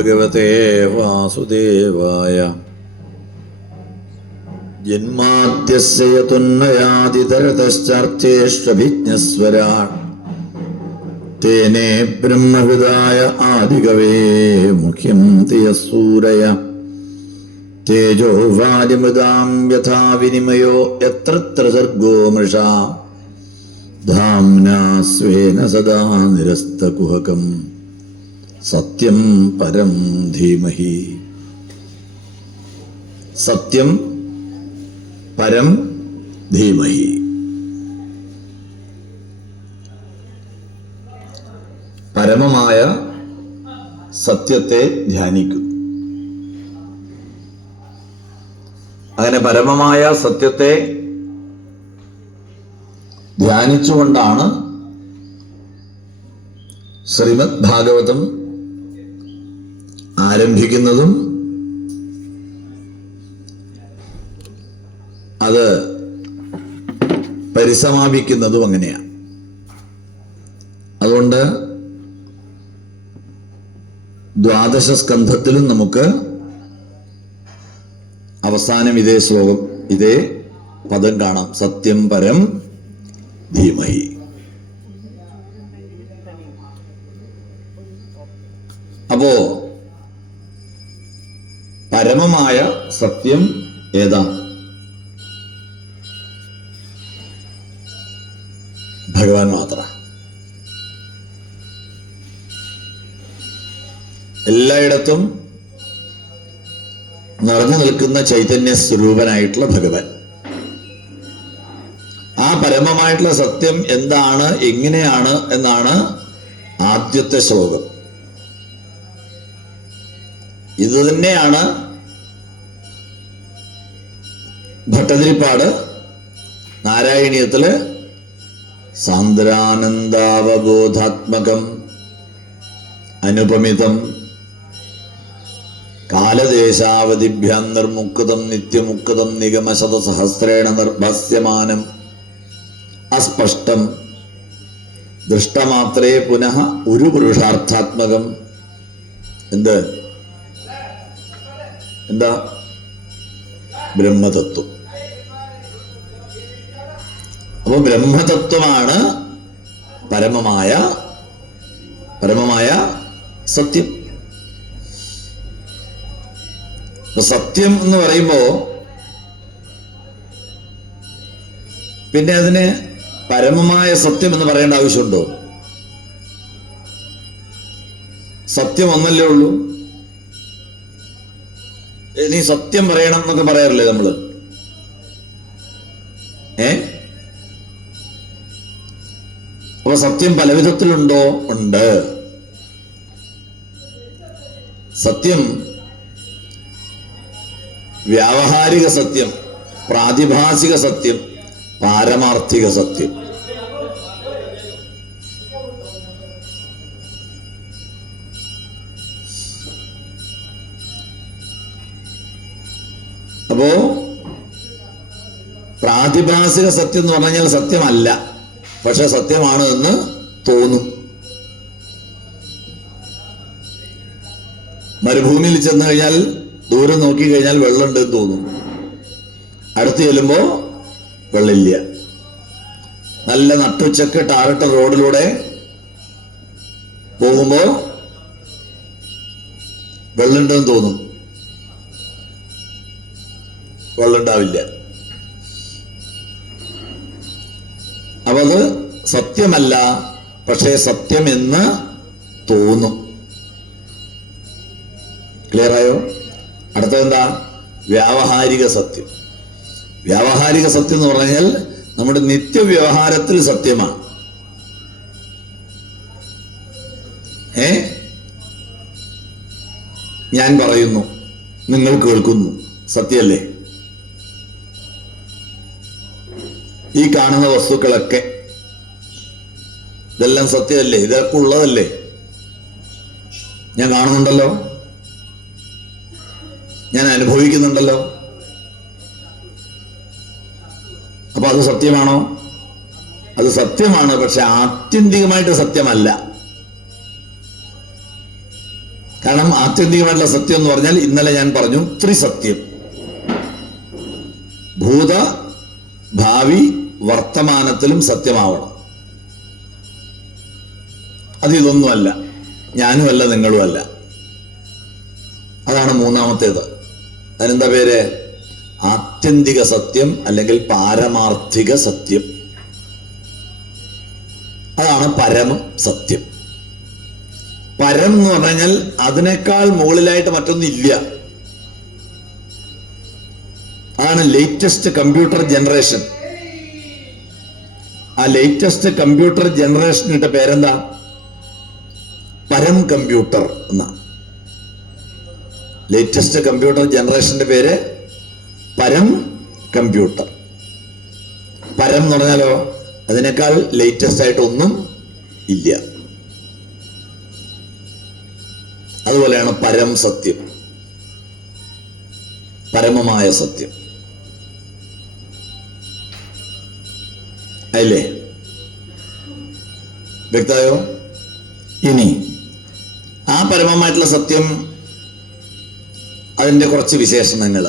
ഭഗവതേ വാസുദേവായ. ജന്മാദ്യസ്യ യതുന്നയാതിതരതശ്ചാർത്ഥേഷ്വഭിജ്ഞസ്വരാ തേനേ ബ്രഹ്മഹൃദായ ആദികവേ മുഖ്യം തിയസൂരയ. തേജോ വാരിമൃതാം യഥാ വിനിമയോ എത്ര സർഗോ മൃഷാ. ധാംന സ്വേന സദാ നിരസ്തകുഹകം. സത്യം പരം ധീമഹി. സത്യം പരം ധീമഹി. പരമമായ സത്യത്തെ ധ്യാനിക്കും. അങ്ങനെ പരമമായ സത്യത്തെ ധ്യാനിച്ചുകൊണ്ടാണ് ശ്രീമദ് ഭാഗവതം ആരംഭിക്കുന്നതും അത് പരിസമാപിക്കുന്നതും അങ്ങനെയാണ്. അതുകൊണ്ട് ദ്വാദശ സ്കന്ധത്തിലും നമുക്ക് അവസാനം ഇതേ ശ്ലോകം ഇതേ പദം കാണാം. സത്യം പരം ധീമഹി. അപ്പോ പരമമായ സത്യം ഏതാ? ഭഗവാൻ മാത്ര. എല്ലായിടത്തും നിറഞ്ഞു നിൽക്കുന്ന ചൈതന്യ സ്വരൂപനായിട്ടുള്ള ഭഗവാൻ. ആ പരമമായിട്ടുള്ള സത്യം എന്താണ് എങ്ങനെയാണ് എന്നാണ് ആദ്യത്തെ ശ്ലോകം. ഇത് തന്നെയാണ് ഭട്ടതിരിപ്പാട് നാരായണീയത്തിൽ സാന്ദ്രാനന്ദാവബോധാത്മകം അനുപമിതം കാലദേശാവധിഭ്യാം നിർമുക്തം നിത്യമുക്തം നിഗമശത സഹസ്രേണ നിർഭസ്യമാനം അസ്പഷ്ടം ദൃഷ്ടമാത്രേ പുനഃ ഒരു പുരുഷാർത്ഥാത്മകം. എന്ത്? എന്താ? ബ്രഹ്മതത്വം. അപ്പൊ ബ്രഹ്മതത്വമാണ് പരമമായ പരമമായ സത്യം. സത്യം എന്ന് പറയുമ്പോ പിന്നെ അതിന് പരമമായ സത്യം എന്ന് പറയേണ്ട ആവശ്യമുണ്ടോ? സത്യം ഒന്നല്ലേ ഉള്ളൂ? നീ സത്യം പറയണം എന്നൊക്കെ പറയാറില്ലേ നമ്മൾ? ഏ? അപ്പൊ സത്യം പലവിധത്തിലുണ്ടോ? ഉണ്ട്. സത്യം വ്യാവഹാരിക സത്യം പ്രാതിഭാസിക സത്യം പാരമാർത്ഥിക സത്യം. അപ്പോ പ്രാതിഭാസിക സത്യം എന്ന് പറഞ്ഞാൽ സത്യമല്ല. പക്ഷെ സത്യമാണ് എന്ന് തോന്നും. മരുഭൂമിയിൽ ചെന്ന് കഴിഞ്ഞാൽ ദൂരം നോക്കി കഴിഞ്ഞാൽ വെള്ളമുണ്ട് എന്ന് തോന്നും. അടുത്ത് ചെല്ലുമ്പോ വെള്ളമില്ല. നല്ല നട്ടുച്ചക്ക് ടാറിട്ട റോഡിലൂടെ പോകുമ്പോ വെള്ളമുണ്ടെന്ന് തോന്നും. വെള്ളമുണ്ടാവില്ല. അത് സത്യമല്ല പക്ഷേ സത്യമെന്ന് തോന്നും. ക്ലിയർ ആയോ? അടുത്തതെന്താ? വ്യാവഹാരിക സത്യം. വ്യാവഹാരിക സത്യം എന്ന് പറഞ്ഞാൽ നമ്മുടെ നിത്യവ്യവഹാരത്തിൽ സത്യമാണ്. ഏ? ഞാൻ പറയുന്നു നിങ്ങൾ കേൾക്കുന്നു. സത്യമല്ലേ? ഈ കാണുന്ന വസ്തുക്കളൊക്കെ. ഇതെല്ലാം സത്യമല്ലേ ഇതൊക്കെ ഉള്ളതല്ലേ? ഞാൻ കാണുന്നുണ്ടല്ലോ. ഞാൻ അനുഭവിക്കുന്നുണ്ടല്ലോ. അപ്പൊ അത് സത്യമാണോ? അത് സത്യമാണ് പക്ഷെ ആത്യന്തികമായിട്ട് സത്യമല്ല. കാരണം ആത്യന്തികമായിട്ടുള്ള സത്യം എന്ന് പറഞ്ഞാൽ ഇന്നലെ ഞാൻ പറഞ്ഞു ത്രിസത്യം. ഭൂത ഭാവി വർത്തമാനത്തിലും സത്യമാവണം. അത് ഇതൊന്നുമല്ല. ഞാനുമല്ല നിങ്ങളുമല്ല അതാണ് മൂന്നാമത്തേത്. അതിനെന്താ പേര്? ആത്യന്തിക സത്യം അല്ലെങ്കിൽ പാരമാർത്ഥിക സത്യം. അതാണ് പരമ സത്യം. പരം എന്ന് പറഞ്ഞു കഴിഞ്ഞാൽ അതിനേക്കാൾ മുകളിലായിട്ട് മറ്റൊന്നില്ല. അതാണ് ലേറ്റസ്റ്റ് കമ്പ്യൂട്ടർ ജനറേഷൻ ആ ലേറ്റസ്റ്റ് കമ്പ്യൂട്ടർ ജനറേഷനിട്ട പേരെന്താ? പരം കമ്പ്യൂട്ടർ എന്നാ. ലേറ്റസ്റ്റ് കമ്പ്യൂട്ടർ ജനറേഷന്റെ പേര് പരം കമ്പ്യൂട്ടർ പരം എന്ന് പറഞ്ഞാലോ അതിനേക്കാൾ ലേറ്റസ്റ്റ് ആയിട്ടൊന്നും ഇല്ല. അതുപോലെയാണ് പരം സത്യം. പരമമായ സത്യം. അല്ലേ? വ്യക്തമായോ ഇനി ആ പരമമായിട്ടുള്ള സത്യം അതിന്റെ കുറച്ച് വിശേഷണങ്ങൾ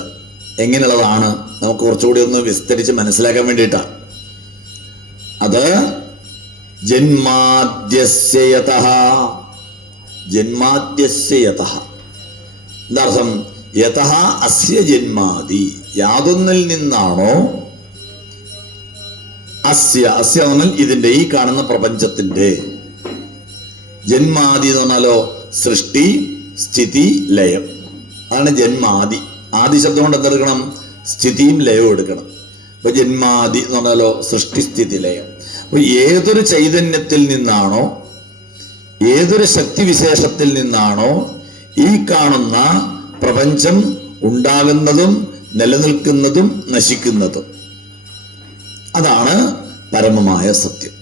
എങ്ങനെയുള്ളതാണ്? നമുക്ക് കുറച്ചുകൂടി ഒന്ന് വിസ്തരിച്ച് മനസ്സിലാക്കാൻ വേണ്ടിയിട്ടാണ് അത് ജന്മാദ്യസ്യയത. ജന്മാദ്യസ്യയത. എന്താർത്ഥം? യഥ അസ്യ ജന്മാതി യാതൊന്നിൽ നിന്നാണോ അസ്യ അസ്യ എന്ന് പറഞ്ഞാൽ ഇതിന്റെ ഈ കാണുന്ന പ്രപഞ്ചത്തിന്റെ. ജന്മാദി എന്ന് പറഞ്ഞാലോ സൃഷ്ടി സ്ഥിതി ലയം. അതാണ് ജന്മാദി. ആദി ശബ്ദം കൊണ്ട് എന്തെടുക്കണം? സ്ഥിതിയും ലയവും എടുക്കണം. അപ്പൊ ജന്മാദി എന്ന് പറഞ്ഞാലോ സൃഷ്ടി സ്ഥിതി ലയം. അപ്പൊ ഏതൊരു ചൈതന്യത്തിൽ നിന്നാണോ ഏതൊരു ശക്തി വിശേഷത്തിൽ നിന്നാണോ ഈ കാണുന്ന പ്രപഞ്ചം ഉണ്ടാകുന്നതും നിലനിൽക്കുന്നതും നശിക്കുന്നതും. അതാണ് പരമമായ സത്യം?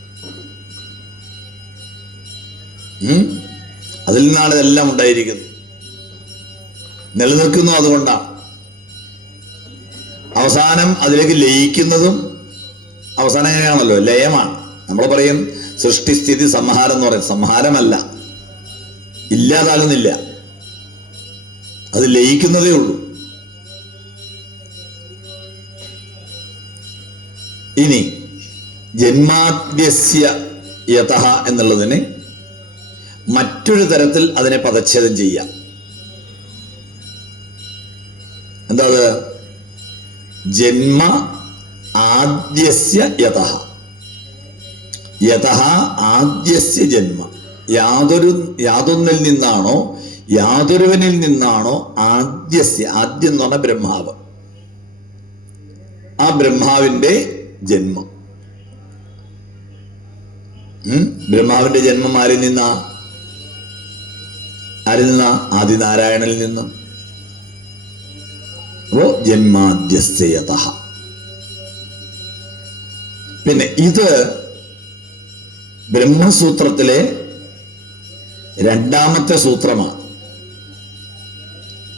അതിൽ നിന്നാണ് ഇതെല്ലാം ഉണ്ടായിരിക്കുന്നത്. നിലനിൽക്കുന്നു അതുകൊണ്ടാണ്. അവസാനം അതിലേക്ക് ലയിക്കുന്നതും അവസാനം എങ്ങനെയാണല്ലോ? ലയമാണ്. നമ്മൾ പറയും സൃഷ്ടിസ്ഥിതി സംഹാരം എന്ന് പറയും. സംഹാരമല്ല. ഇല്ലാതാകുന്നില്ല. അത് ലയിക്കുന്നതേ ഉള്ളൂ. ഇനി ജന്മാദ്യസ്യ യഥ എന്നുള്ളതിന് മറ്റൊരു തരത്തിൽ അതിനെ പദച്ഛേദം ചെയ്യാം. എന്താ അത് ജന്മ ആദ്യസ്യ യഥ. യഥ ആദ്യസ്യ ജന്മ. യാതൊരു യാതൊന്നിൽ നിന്നാണോ യാതൊരുവനിൽ നിന്നാണോ ആദ്യസ്യ ആദ്യം എന്ന് പറഞ്ഞ ബ്രഹ്മാവ്. ആ ബ്രഹ്മാവിന്റെ ജന്മം? ബ്രഹ്മാവിന്റെ ജന്മം ആരിൽ നിന്നാ? ആരിൽ നിന്നാ? ആദിനാരായണനിൽ നിന്ന്. അപ്പോ ജന്മാദ്യസ്ഥയത. പിന്നെ ഇത് ബ്രഹ്മസൂത്രത്തിലെ രണ്ടാമത്തെ സൂത്രമാണ്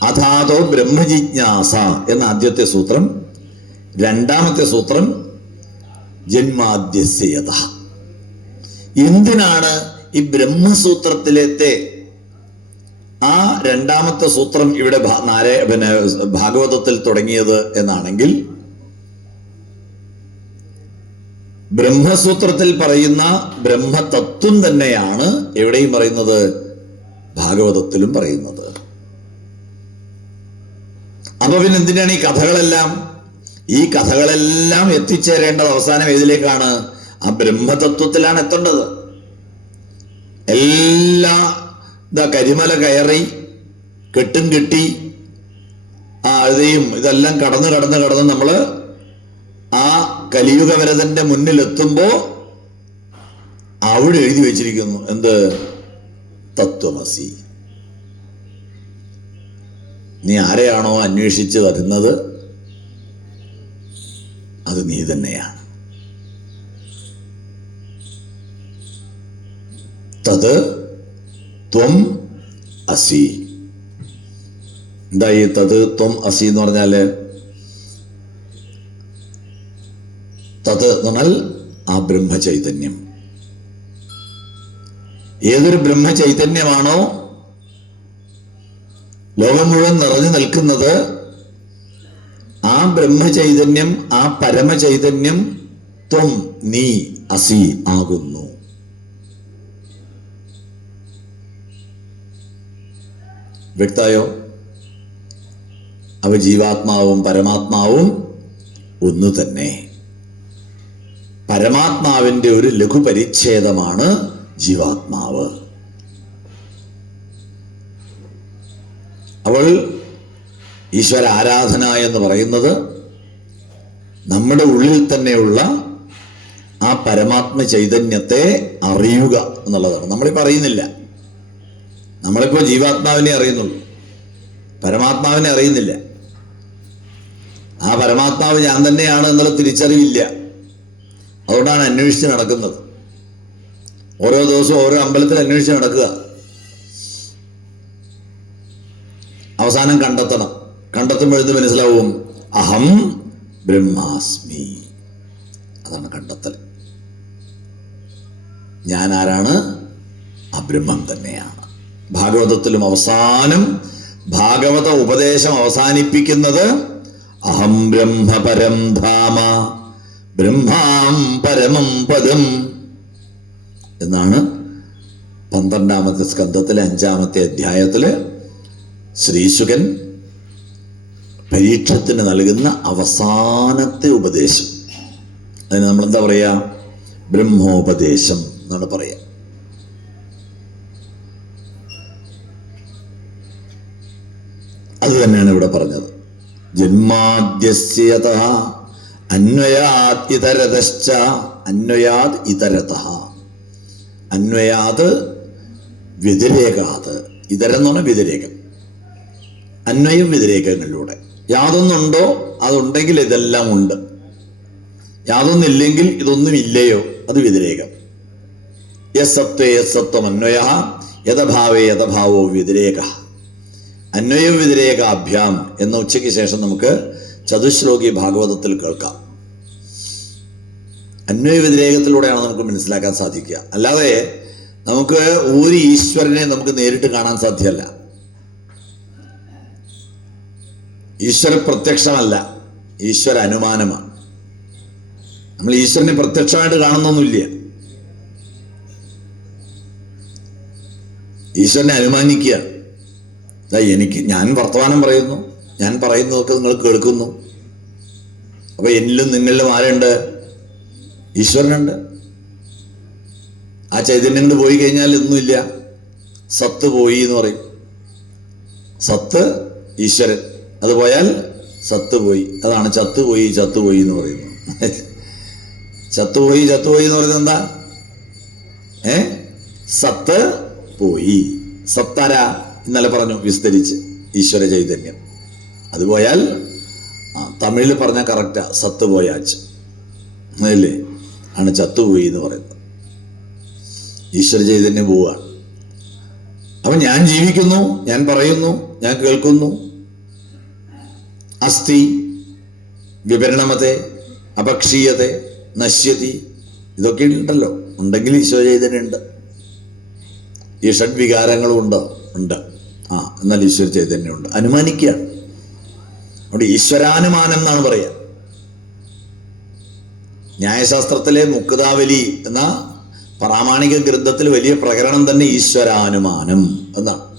അഥാതോ ബ്രഹ്മജിജ്ഞാസ എന്ന ആദ്യത്തെ സൂത്രം രണ്ടാമത്തെ സൂത്രം ജന്മാദ്യസ്യത എന്തിനാണ് ഈ ബ്രഹ്മസൂത്രത്തിലത്തെ ആ രണ്ടാമത്തെ സൂത്രം ഇവിടെ നാരെ പിന്നെ ഭാഗവതത്തിൽ തുടങ്ങിയത് എന്നാണെങ്കിൽ ബ്രഹ്മസൂത്രത്തിൽ പറയുന്ന ബ്രഹ്മതത്വം തന്നെയാണ് എവിടെയും പറയുന്നത്? ഭാഗവതത്തിലും പറയുന്നത്. അപ്പൊ പിന്നെ എന്തിനാണ് ഈ കഥകളെല്ലാം ഈ കഥകളെല്ലാം എത്തിച്ചേരേണ്ടത് അവസാനം ഏതിലേക്കാണ്? ആ ബ്രഹ്മതത്വത്തിലാണ് എത്തേണ്ടത്. എല്ലാ ഇതാ കരിമല കയറി കെട്ടും കെട്ടി ആ അഴുതയും ഇതെല്ലാം കടന്ന് കടന്ന് കടന്ന് നമ്മൾ ആ കലിയുഗമരതന്റെ മുന്നിൽ എത്തുമ്പോ അവിടെ എഴുതി വെച്ചിരിക്കുന്നു. എന്ത്? തത്വമസി. നീ ആരെയാണോ അന്വേഷിച്ച് വരുന്നത്? അത് നീ തന്നെയാണ് തത് ത്വം അസി. എന്താ ഈ തത് ത്വം അസി എന്ന് പറഞ്ഞാൽ? തത് എന്ന് പറഞ്ഞാൽ ആ ബ്രഹ്മചൈതന്യം. ഏതൊരു ബ്രഹ്മചൈതന്യമാണോ ലോകം മുഴുവൻ നിറഞ്ഞു നിൽക്കുന്നത് ആ ബ്രഹ്മചൈതന്യം ആ പരമചൈതന്യം ത്വം നീ അസി ആകുന്നു. വ്യക്തായോ അവ ജീവാത്മാവും പരമാത്മാവും ഒന്നു തന്നെ. പരമാത്മാവിന്റെ ഒരു ലഘുപരിച്ഛേദമാണ് ജീവാത്മാവ്. അവൾ ഈശ്വര ആരാധന എന്ന് പറയുന്നത് നമ്മുടെ ഉള്ളിൽ തന്നെയുള്ള ആ പരമാത്മ ചൈതന്യത്തെ അറിയുക എന്നുള്ളതാണ്. നമ്മളിപ്പോൾ അറിയുന്നില്ല. നമ്മളിപ്പോൾ ജീവാത്മാവിനെ അറിയുന്നുള്ളൂ. പരമാത്മാവിനെ അറിയുന്നില്ല. ആ പരമാത്മാവ് ഞാൻ തന്നെയാണ് എന്നുള്ള തിരിച്ചറിവില്ല. അതുകൊണ്ടാണ് അന്വേഷിച്ച് നടക്കുന്നത്. ഓരോ ദിവസവും ഓരോ അമ്പലത്തിൽ അന്വേഷിച്ച് നടക്കുക. അവസാനം കണ്ടെത്തണം. കണ്ടെത്തുമ്പോഴെന്ന് മനസ്സിലാവും? അഹം ബ്രഹ്മാസ്മി. അതാണ് കണ്ടെത്തൽ. ഞാൻ ആരാണ്? ആ ബ്രഹ്മം തന്നെയാണ്. ഭാഗവതത്തിലും അവസാനം ഭാഗവത ഉപദേശം അവസാനിപ്പിക്കുന്നത് അഹം ബ്രഹ്മ പരം ധാമ ബ്രഹ്മാം പരമം പദം എന്നാണ് പന്ത്രണ്ടാമത്തെ സ്കന്ധത്തിലെ അഞ്ചാമത്തെ അധ്യായത്തിൽ ശ്രീശുകൻ പരീക്ഷത്തിന് നൽകുന്ന അവസാനത്തെ ഉപദേശം. അതിന് നമ്മൾ എന്താ പറയുക ബ്രഹ്മോപദേശം എന്നാണ് പറയുക അത് തന്നെയാണ് ഇവിടെ പറഞ്ഞത്. ജന്മാദ്യസ്യത അന്വയാത് ഇതരതശ്ച അന്വയാത് ഇതരത. അന്വയാത് വ്യതിരേകാത്. ഇതരം എന്ന് പറഞ്ഞാൽ വ്യതിരേകം. അന്വയം വ്യതിരേകങ്ങളിലൂടെ യാതൊന്നുണ്ടോ? അതുണ്ടെങ്കിൽ ഇതെല്ലാം ഉണ്ട്. യാതൊന്നില്ലെങ്കിൽ ഇതൊന്നും ഇല്ലയോ? അത് വ്യതിരേകം. യസത്വേ യസത്വം അന്വയ യഥഭാവേ യഥഭാവോ വ്യതിരേക അന്വയ വ്യതിരേകാഭ്യാം എന്ന ഉച്ചയ്ക്ക് ശേഷം നമുക്ക് ചതുശ്ലോകി ഭാഗവതത്തിൽ കേൾക്കാം. അന്വയ വ്യതിരേകത്തിലൂടെയാണ് നമുക്ക് മനസ്സിലാക്കാൻ സാധിക്കുക. അല്ലാതെ നമുക്ക് ഒരു ഈശ്വരനെ നമുക്ക് നേരിട്ട് കാണാൻ സാധ്യമല്ല. ഈശ്വര പ്രത്യക്ഷമല്ല. ഈശ്വര അനുമാനമാണ്. നമ്മൾ ഈശ്വരനെ പ്രത്യക്ഷമായിട്ട് കാണുന്നൊന്നുമില്ല. ഈശ്വരനെ അനുമാനിക്കുക. എനിക്ക് ഞാൻ വർത്തമാനം പറയുന്നു. ഞാൻ പറയുന്നതൊക്കെ നിങ്ങൾ കേൾക്കുന്നു. അപ്പൊ എന്നിലും നിങ്ങളിലും ആരുണ്ട്? ഈശ്വരനുണ്ട്. ആ ചൈതന്യങ്ങൾ പോയി കഴിഞ്ഞാൽ ഒന്നുമില്ല. സത്ത് പോയി എന്ന് പറയും. സത്ത് ഈശ്വരൻ. അത് പോയാൽ സത്തുപോയി അതാണ് ചത്തുപോയി ചത്തുപോയി എന്ന് പറയുന്നത്. ചത്തുപോയി ചത്തുപോയി എന്ന് പറയുന്നത് എന്താ? ഏ? സത്ത് പോയി. സത്തര ഇന്നലെ പറഞ്ഞു വിസ്തരിച്ച്. ഈശ്വര ചൈതന്യം. അത് പോയാൽ തമിഴിൽ പറഞ്ഞാൽ കറക്റ്റാ സത്ത് പോയാച്ച്. അല്ലേ? ആണ് ചത്തുപോയി എന്ന് പറയുന്നത്. ഈശ്വര ചൈതന്യം പോവുകയാണ്. അപ്പൊ ഞാൻ ജീവിക്കുന്നു ഞാൻ പറയുന്നു ഞാൻ കേൾക്കുന്നു. അസ്ഥി വിവരണമതെ അപക്ഷീയത നശ്യതി ഇതൊക്കെ ഉണ്ടല്ലോ. ഉണ്ടെങ്കിൽ ഈശോ ചൈതന്യം ഉണ്ട് ഈ ഷഡ്വികാരങ്ങളും ഉണ്ടോ? ഉണ്ട്. ആ എന്നാൽ ഈശ്വര ചൈതന്യമുണ്ട്. അനുമാനിക്കുക. അവിടെ ഈശ്വരാനുമാനം എന്നാണ് പറയുക. ന്യായശാസ്ത്രത്തിലെ മുക്താവലി എന്ന പ്രാമാണിക ഗ്രന്ഥത്തിൽ വലിയ പ്രകരണം തന്നെ ഈശ്വരാനുമാനം എന്നാണ്.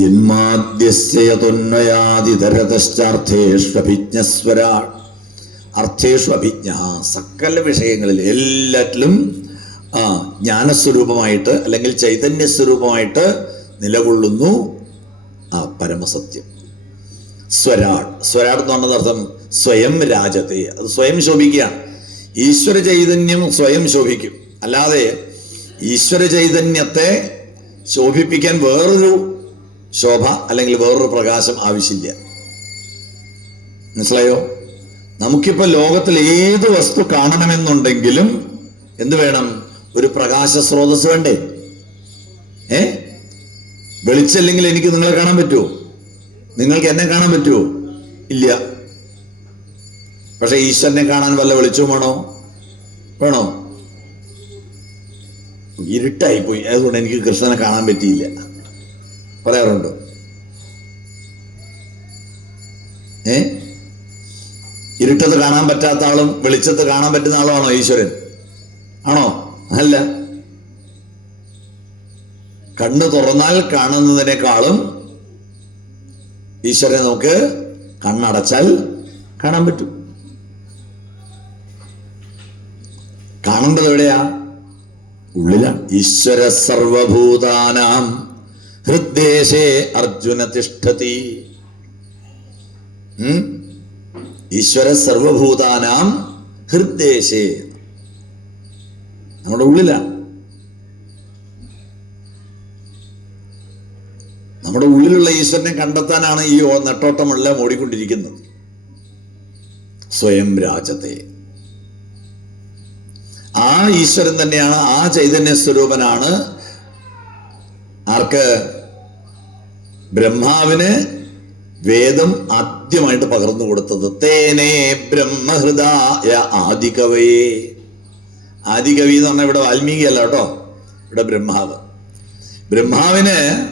ജന്മാദ്യസ്യതൊന്വയാതിതരതശ്ചാർത്ഥേഷ്വഭിജ്ഞസ്വരാ അർത്ഥേഷു അഭിജ്ഞ സകല വിഷയങ്ങളിൽ എല്ലാറ്റിലും ആ ജ്ഞാനസ്വരൂപമായിട്ട് അല്ലെങ്കിൽ ചൈതന്യ സ്വരൂപമായിട്ട് നിലകൊള്ളുന്നു ആ പരമസത്യം. സ്വരാട്. സ്വരാട് എന്ന് പറഞ്ഞത് അർത്ഥം സ്വയം രാജത്തെ. അത് സ്വയം ശോഭിക്കുകയാണ്. ഈശ്വര ചൈതന്യം സ്വയം ശോഭിക്കും. അല്ലാതെ ഈശ്വര ചൈതന്യത്തെ ശോഭിപ്പിക്കാൻ വേറൊരു ശോഭ അല്ലെങ്കിൽ വേറൊരു പ്രകാശം ആവശ്യമില്ല. മനസ്സിലായോ? നമുക്കിപ്പോൾ ലോകത്തിൽ ഏത് വസ്തു കാണണമെന്നുണ്ടെങ്കിലും എന്ത് വേണം? ഒരു പ്രകാശ സ്രോതസ് വേണ്ടേ? ഏ? വെളിച്ചല്ലെങ്കിൽ എനിക്ക് നിങ്ങളെ കാണാൻ പറ്റുമോ നിങ്ങൾക്ക് എന്നെ കാണാൻ പറ്റുമോ ഇല്ല. പക്ഷെ ഈശ്വരനെ കാണാൻ വല്ല വെളിച്ചവും വേണോ? വേണോ? ഇരുട്ടായിപ്പോയി. അതുകൊണ്ട് എനിക്ക് കൃഷ്ണനെ കാണാൻ പറ്റിയില്ല. പറയാറുണ്ടോ. ഏ? ഇരുട്ടത്ത് കാണാൻ പറ്റാത്ത ആളും വെളിച്ചത്ത് കാണാൻ പറ്റുന്ന ആളുമാണോ ഈശ്വരൻ? ആണോ? അല്ല. കണ്ണു തുറന്നാൽ കാണുന്നതിനേക്കാളും ഈശ്വരനെ നമുക്ക് കണ്ണടച്ചാൽ കാണാൻ പറ്റും. കാണേണ്ടത് എവിടെയാ? ഉള്ളിലാണ്. ഈശ്വര സർവഭൂതാനാം. ഹൃദ്ദേശേ അർജുന തിഷ്ഠതി? ഈശ്വര സർവഭൂതാനാം ഹൃദ്ദേശേ. നമ്മുടെ ഉള്ളിലാണ് നമ്മുടെ ഉള്ളിലുള്ള ഈശ്വരനെ കണ്ടെത്താനാണ് ഈ നെട്ടോട്ടമെല്ലാം ഓടിക്കൊണ്ടിരിക്കുന്നത്. സ്വയം രാജത്തെ. ആ ഈശ്വരൻ തന്നെയാണ് ആ ചൈതന്യ സ്വരൂപനാണ് ആർക്ക്? ബ്രഹ്മാവിന് വേദം ആദ്യമായിട്ട് പകർന്നു കൊടുത്തത്. തേനേ ബ്രഹ്മഹൃദായ ആദികവയെ. ആദികവി എന്ന് പറഞ്ഞാൽ ഇവിടെ വാൽമീകി അല്ല കേട്ടോ. ഇവിടെ ബ്രഹ്മാവ്. ബ്രഹ്മാവിന്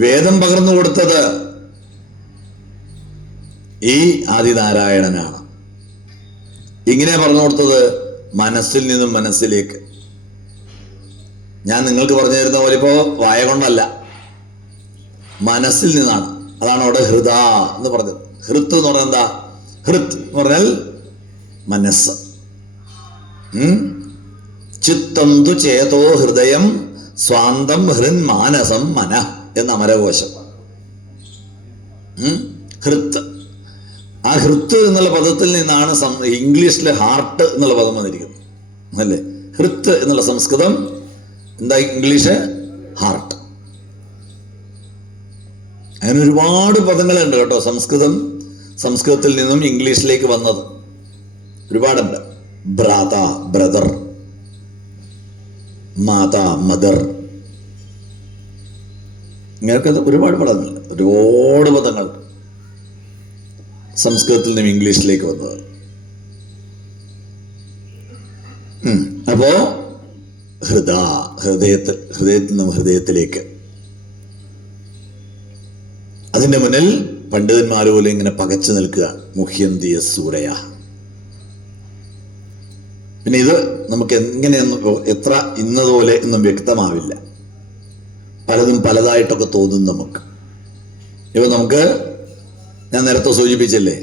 വേദം പകർന്നു കൊടുത്തത് ഈ ആദിനാരായണനാണ്. ഇങ്ങനെ പറഞ്ഞു കൊടുത്തത് മനസ്സിൽ നിന്നും മനസ്സിലേക്ക്. ഞാൻ നിങ്ങൾക്ക് പറഞ്ഞു തരുന്ന പോലെ ഇപ്പോ വായ കൊണ്ടല്ല. മനസ്സിൽ നിന്നാണ്. അതാണ് അവിടെ ഹൃദ എന്ന് പറഞ്ഞത്. ഹൃത്ത് എന്ന് പറഞ്ഞാൽ എന്താ? ഹൃത്ത് എന്ന് പറഞ്ഞാൽ മനസ്സ്? ചിത്തം തു ചേതോ ഹൃദയം സ്വാന്തം ഹൃൻ മാനസം മന എന്ന അമരകോശം? ഹൃത്ത്. ആ ഹൃത്ത് എന്നുള്ള പദത്തിൽ നിന്നാണ് ഇംഗ്ലീഷിലെ ഹാർട്ട് എന്നുള്ള പദം വന്നിരിക്കുന്നത്. അല്ലേ? ഹൃത്ത് എന്നുള്ള സംസ്കൃതം എന്താ ഇംഗ്ലീഷ്? ഹാർട്ട് അങ്ങനെ ഒരുപാട് പദങ്ങളുണ്ട് കേട്ടോ സംസ്കൃതം സംസ്കൃതത്തിൽ നിന്നും ഇംഗ്ലീഷിലേക്ക് വന്നത്. ഒരുപാടുണ്ട്. ബ്രാത ബ്രദർ മാതാ മദർ ഇങ്ങനെയൊക്കെ ഒരുപാട് പദങ്ങളുണ്ട് ഒരുപാട് പദങ്ങൾ സംസ്കൃതത്തിൽ നിന്നും ഇംഗ്ലീഷിലേക്ക് വന്നത്. ഉം. ഹൃദ ഹൃദയത്തിൽ ഹൃദയത്തിൽ നിന്നും ഹൃദയത്തിലേക്ക്. അതിന്റെ മുന്നിൽ പണ്ഡിതന്മാർ പോലെ ഇങ്ങനെ പകച്ചു നിൽക്കുക. മുഖ്യന്തിയ സൂരയ പിന്നെ ഇത് നമുക്ക് എങ്ങനെയൊന്നും എത്ര ഇന്നതുപോലെ ഒന്നും വ്യക്തമാവില്ല. പലതും പലതായിട്ടൊക്കെ തോന്നും നമുക്ക്. ഇപ്പൊ നമുക്ക് ഞാൻ നേരത്തെ സൂചിപ്പിച്ചില്ലേ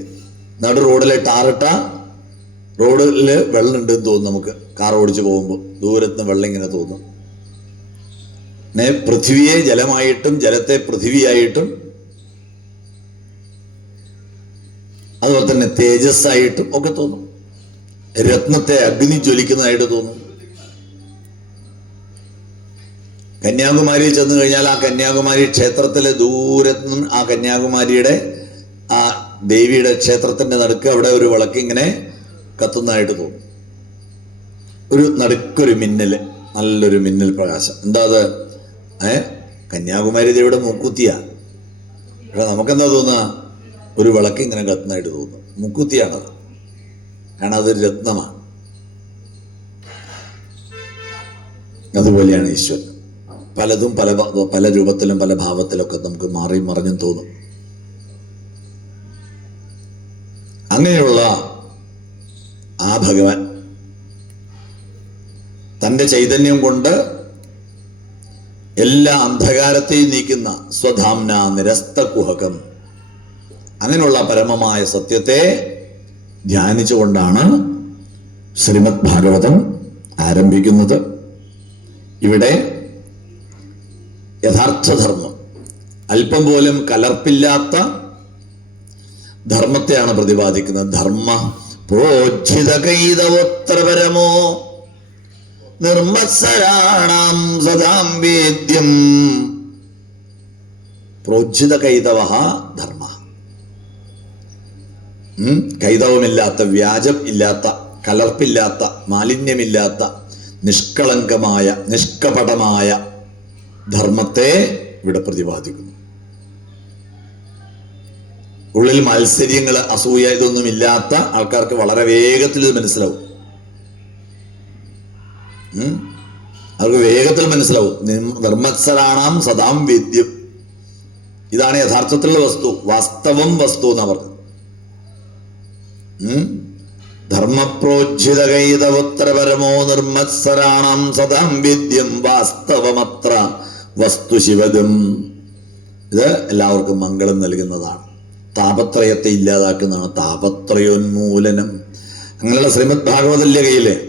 നടു റോഡിലെ ടാറിട്ട റോഡിൽ വെള്ളം ഉണ്ടെന്ന് തോന്നും നമുക്ക്. കാർ ഓടിച്ചു പോകുമ്പോൾ ദൂരത്തുനിന്ന് വെള്ളം ഇങ്ങനെ തോന്നും. പിന്നെ പൃഥ്വിയെ ജലമായിട്ടും ജലത്തെ പൃഥ്വിയായിട്ടും അതുപോലെ തന്നെ തേജസ്സായിട്ടും ഒക്കെ തോന്നും. രത്നത്തെ അഗ്നി ജ്വലിക്കുന്നതായിട്ട് തോന്നും. കന്യാകുമാരി ചെന്ന് കഴിഞ്ഞാൽ ആ കന്യാകുമാരി ക്ഷേത്രത്തിലെ ദൂരത്ത് ആ കന്യാകുമാരിയുടെ ആ ദേവിയുടെ ക്ഷേത്രത്തിന്റെ നടുക്ക് അവിടെ ഒരു വിളക്ക് ഇങ്ങനെ കത്തുന്നതായിട്ട് തോന്നും. ഒരു നടുക്കൊരു മിന്നൽ നല്ലൊരു മിന്നൽ പ്രകാശം. എന്താ അത്? ഏ? കന്യാകുമാരി ദേവിയുടെ മൂക്കുത്തിയാ. പക്ഷെ നമുക്കെന്താ തോന്നുക ഒരു വിളക്ക് ഇങ്ങനെ കത്തുന്നതായിട്ട് തോന്നും. മൂക്കുത്തിയാണത്. കാരണം അതൊരു രത്നമാണ്. അതുപോലെയാണ് ഈശ്വരൻ. പലതും പല പല രൂപത്തിലും പല ഭാവത്തിലൊക്കെ നമുക്ക് മാറി മറിഞ്ഞും തോന്നും. അങ്ങനെയുള്ള ആ ഭഗവാൻ. തന്റെ ചൈതന്യം കൊണ്ട് എല്ലാ അന്ധകാരത്തെയും നീക്കുന്ന സ്വധാംന നിരസ്ത കുഹകം. അങ്ങനെയുള്ള പരമമായ സത്യത്തെ ധ്യാനിച്ചുകൊണ്ടാണ് ശ്രീമദ് ഭാഗവതം ആരംഭിക്കുന്നത്. ഇവിടെ യഥാർത്ഥ ധർമ്മം. അല്പം പോലും കലർപ്പില്ലാത്ത ധർമ്മത്തെയാണ് പ്രതിപാദിക്കുന്നത്. ധർമ്മ പ്രോജ്ജിത കൈതവോത്തരപരമോ നിർമ്മത്സരാണാം സദാം വേദ്യം. പ്രോജ്ജിത കൈതവ ധർമ്മ? കൈതവമില്ലാത്ത വ്യാജം ഇല്ലാത്ത കലർപ്പില്ലാത്ത മാലിന്യമില്ലാത്ത നിഷ്കളങ്കമായ നിഷ്കപടമായ ധർമ്മത്തെ ഇവിടെ പ്രതിപാദിക്കുന്നു. ഉള്ളിൽ മത്സര്യങ്ങൾ അസൂയ ഇതൊന്നും ഇല്ലാത്ത ആൾക്കാർക്ക് വളരെ വേഗത്തിൽ ഇത് മനസ്സിലാവും? അവർക്ക് വേഗത്തിൽ മനസ്സിലാവും. നിർ- നിർമ്മത്സരാണാം സദാം വേദ്യം. ഇതാണ് യഥാർത്ഥത്തിലുള്ള വസ്തു. വാസ്തവം വസ്തു എന്നാ പറഞ്ഞത്. ഉം? ധർമ്മപ്രോജ്ജിതകൈതവുത്തരപരമോ നിർമ്മത്സരാണാം സദാം വേദ്യം. വാസ്തവമത്ര വസ്തു ശിവദം ഇത് എല്ലാവർക്കും മംഗളം നൽകുന്നതാണ്. താപത്രയത്തെ ഇല്ലാതാക്കുന്നതാണ് താപത്രയോന്മൂലനം. അങ്ങനെയുള്ള ശ്രീമദ് ഭാഗവത കയ്യിൽ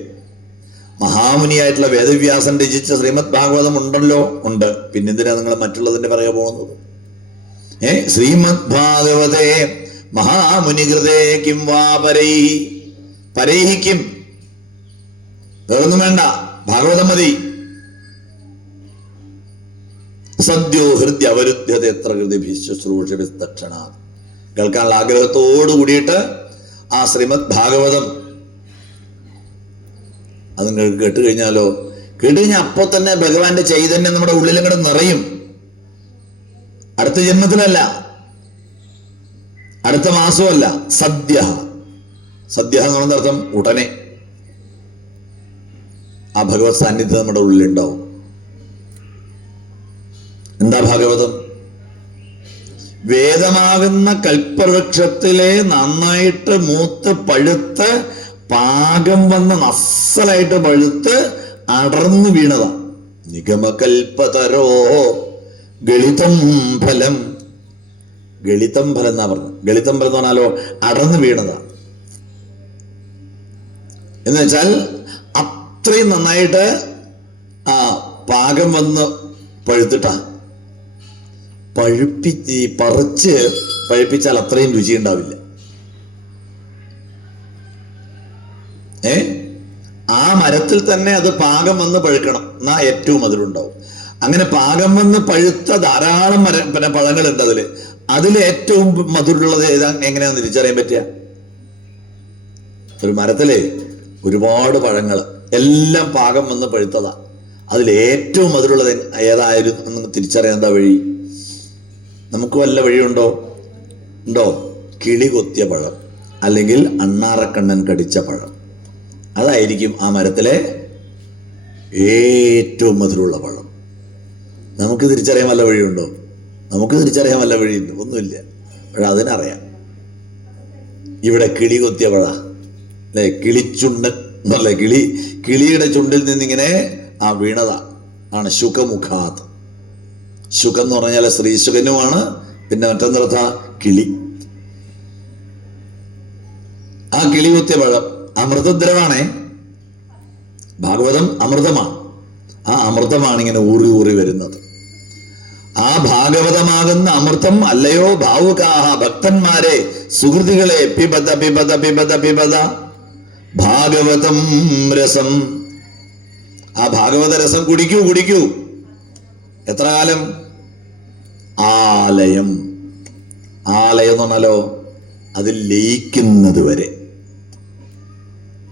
മഹാമുനിയായിട്ടുള്ള വേദവ്യാസൻ രചിച്ച ശ്രീമദ് ഭാഗവതം ഉണ്ടല്ലോ? ഉണ്ട്. പിന്നെന്തിനാ നിങ്ങൾ മറ്റുള്ളതിന്റെ പറയാൻ പോകുന്നത്? ഏ? ശ്രീമദ് ഭാഗവതേ മഹാമുനികൃതേ കിം വാ പരൈഹി പരൈഹിക്കും വേറൊന്നും വേണ്ട. ഭാഗവതം മതി. സദ്യോ ഹൃദ്യ അവരുദ്ധ്യത എത്ര കൃതി ശുശ്രൂഷ വിസ്തക്ഷണ കേൾക്കാനുള്ള ആഗ്രഹത്തോടു കൂടിയിട്ട് ആ ശ്രീമദ് ഭാഗവതം അത് നിങ്ങൾക്ക് കേട്ട് കഴിഞ്ഞാലോ? കേട്ട് കഴിഞ്ഞാൽ അപ്പൊ തന്നെ ഭഗവാന്റെ ചൈതന്യം നമ്മുടെ ഉള്ളിലും നിറയും. അടുത്ത ജന്മത്തിലല്ല. അടുത്ത മാസമല്ല സദ്യ. സദ്യ എന്ന് അർത്ഥം ഉടനെ. ആ ഭഗവത് സാന്നിധ്യം നമ്മുടെ ഉള്ളിലുണ്ടാവും. എന്താ ഭാഗവതം? വേദമാകുന്ന കൽപ്പവൃക്ഷത്തിലെ നന്നായിട്ട് മൂത്ത് പഴുത്ത് പാകം വന്ന് നസ്സലായിട്ട് പഴുത്ത് അടർന്നു വീണതാ. നിഗമകൽപ്പതരോ ഗളിതം ഫലം. ഗളിതം ഫലം എന്നാ പറഞ്ഞു ഗളിതം ഫലം എന്ന് പറഞ്ഞാലോ അടർന്നു വീണതാ. എന്ന് വെച്ചാൽ അത്രയും നന്നായിട്ട് ആ പാകം വന്ന് പഴുത്തിട്ടാ. പഴുപ്പിച്ച് ഈ പറിച്ച് പഴുപ്പിച്ചാൽ അത്രയും രുചി ഉണ്ടാവില്ല ഏ? ആ മരത്തിൽ തന്നെ അത് പാകം വന്ന് പഴുക്കണം. എന്നാ ഏറ്റവും അതിലുണ്ടാവും. അങ്ങനെ പാകം വന്ന് പഴുത്ത ധാരാളം മര പിന്നെ പഴങ്ങളുണ്ട് അതിൽ. അതിൽ ഏറ്റവും മധുരമുള്ളത് ഏതാ? എങ്ങനെയാന്ന് തിരിച്ചറിയാൻ പറ്റുക ഒരു മരത്തിലെ ഒരുപാട് പഴങ്ങൾ എല്ലാം പാകം വന്ന് പഴുത്തതാ. അതിൽ ഏറ്റവും മധുരമുള്ളത് എന്ന് തിരിച്ചറിയാൻ എന്താ വഴി? നമുക്ക് വല്ല വഴിയുണ്ടോ? ഉണ്ടോ? കിളി കൊത്തിയ പഴം അല്ലെങ്കിൽ അണ്ണാറക്കണ്ണൻ കടിച്ച പഴം. അതായിരിക്കും ആ മരത്തിലെ ഏറ്റവും മധുരമുള്ള പഴം. നമുക്ക് തിരിച്ചറിയാൻ വല്ല വഴിയുണ്ടോ? നമുക്ക് തിരിച്ചറിയാൻ വല്ല വഴിയുണ്ട്? ഒന്നുമില്ല. പക്ഷെ അതിനറിയാം. ഇവിടെ കിളി കൊത്തിയ പഴ. അല്ലേ? കിളിച്ചുണ്ട് അല്ലെ കിളി കിളിയുടെ ചുണ്ടിൽ നിന്നിങ്ങനെ ആ വീണത. ആണ് ശുഖമുഖാത്. ശുഖം എന്ന് പറഞ്ഞാൽ ശ്രീശുഖനുമാണ് പിന്നെ മറ്റൊന്നിടത്ത കിളി. ആ കിളി കുത്തിയ പഴം അമൃതദ്രവാണേ. ഭാഗവതം അമൃതമാണ്. ആ അമൃതമാണ് ഇങ്ങനെ ഊറി ഊറി വരുന്നത്. ആ ഭാഗവതമാകുന്ന അമൃതം അല്ലയോ ഭാവുകാഹ ഭക്തന്മാരെ സുഹൃതികളെ പിബത പിബത പിബത പിബത ഭാഗവതം രസം. ആ ഭാഗവത രസം കുടിക്കൂ കുടിക്കൂ. എത്ര കാലം? ആലയം. ആലയം എന്ന് പറഞ്ഞാലോ അതിൽ ലയിക്കുന്നത് വരെ.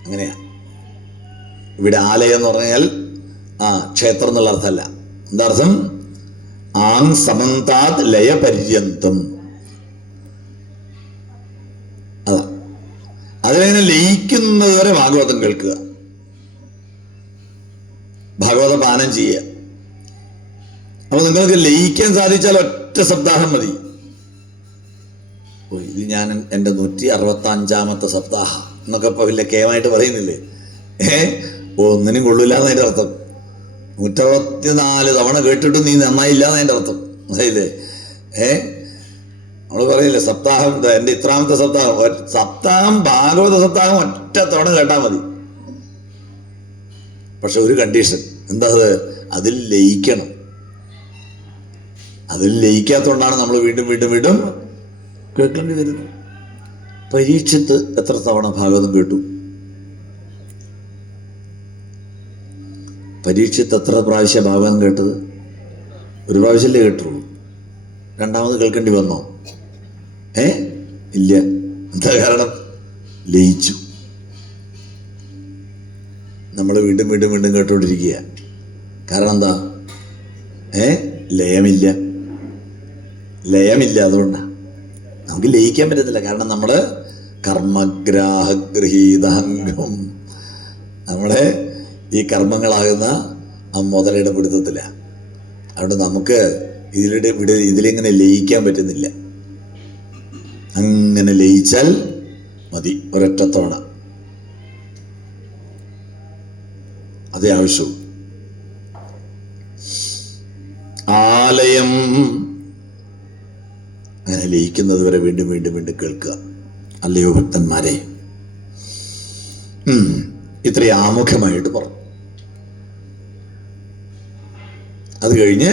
അങ്ങനെയാ. ഇവിടെ ആലയം എന്ന് പറഞ്ഞാൽ ആ ക്ഷേത്രം എന്നുള്ള അർത്ഥമല്ല. എന്താ അർത്ഥം? ആം സമന്താത് ലയപര്യന്തം. അതാ. അതിലങ്ങനെ ലയിക്കുന്നത് വരെ ഭാഗവതം കേൾക്കുക. ഭാഗവത പാനം ചെയ്യുക. അപ്പൊ നിങ്ങൾക്ക് ലയിക്കാൻ സാധിച്ചാൽ ഒറ്റ സപ്താഹം മതി. ഇത് ഞാൻ എന്റെ നൂറ്റി അറുപത്തി അഞ്ചാമത്തെ സപ്താഹം എന്നൊക്കെ ഇപ്പൊ വലിയ കേമായിട്ട് പറയുന്നില്ലേ? ഏ ഒന്നിനും കൊള്ളൂല എന്നതിന്റെ അർത്ഥം. നൂറ്ററുപത്തി നാല് തവണ കേട്ടിട്ട് നീ നന്നായില്ല എന്നതിന്റെ അർത്ഥം. മനസ്സിലായില്ലേ? ഏ നമ്മൾ പറയില്ലേ സപ്താഹം എന്റെ ഇത്രാമത്തെ സപ്താഹം. സപ്താഹം ഭാഗവത സപ്താഹം ഒറ്റ തവണ കേട്ടാൽ മതി. പക്ഷെ ഒരു കണ്ടീഷൻ. എന്താ അത്? അതിൽ ലയിക്കണം. അതിൽ ലയിക്കാത്തതുകൊണ്ടാണ് നമ്മൾ വീണ്ടും വീണ്ടും വീണ്ടും കേൾക്കേണ്ടി വരുന്നത്. പരീക്ഷത്ത് എത്ര തവണ ഭാഗവതം കേട്ടു? പരീക്ഷത്ത് എത്ര പ്രാവശ്യം ഭാഗവതം കേട്ടത്? ഒരു പ്രാവശ്യമല്ലേ കേട്ടുള്ളൂ രണ്ടാമത് കേൾക്കേണ്ടി വന്നോ? ഏ? ഇല്ല. എന്താ കാരണം? ലയിച്ചു. നമ്മൾ വീണ്ടും വീണ്ടും വീണ്ടും കേട്ടുകൊണ്ടിരിക്കുക കാരണം എന്താ? ഏ? ലയമില്ല. ലയമില്ല അതുകൊണ്ടാണ് നമുക്ക് ലയിക്കാൻ പറ്റത്തില്ല. കാരണം നമ്മൾ കർമ്മഗ്രാഹഗൃഹീതാംഗം നമ്മളെ ഈ കർമ്മങ്ങളാകുന്ന ആ മുതലയുടെ പിടുത്തത്തില്ല അതുകൊണ്ട് നമുക്ക് ഇതിലിടെ ഇവിടെ ഇതിലിങ്ങനെ ലയിക്കാൻ പറ്റുന്നില്ല. അങ്ങനെ ലയിച്ചാൽ മതി. ഒരൊറ്റത്തോണ അതേ ആവശ്യവും. ആലയം അങ്ങനെ ലയിക്കുന്നത് വരെ വീണ്ടും വീണ്ടും വീണ്ടും കേൾക്കുക. അല്ലയോ ഭക്തന്മാരെ. ഇത്രയും ആമുഖമായിട്ട് പറഞ്ഞു അത് കഴിഞ്ഞ്